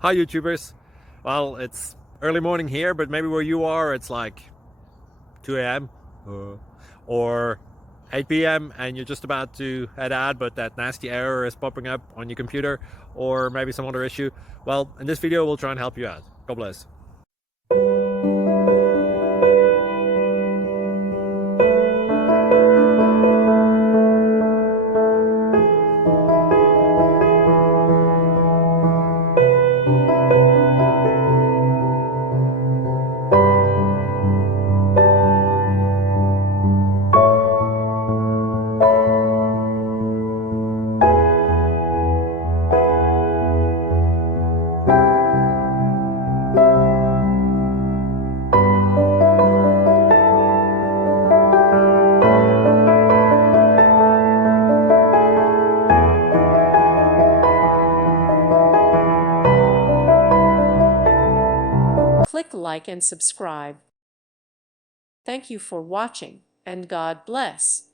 Hi YouTubers. Well, it's early morning here, but maybe where you are it's like 2 a.m. or 8 p.m. and you're just about to head out, but that nasty error is popping up on your computer, or maybe some other issue. Well, in this video we'll try and help you out. God bless. Click like and subscribe. Thank you for watching, and God bless.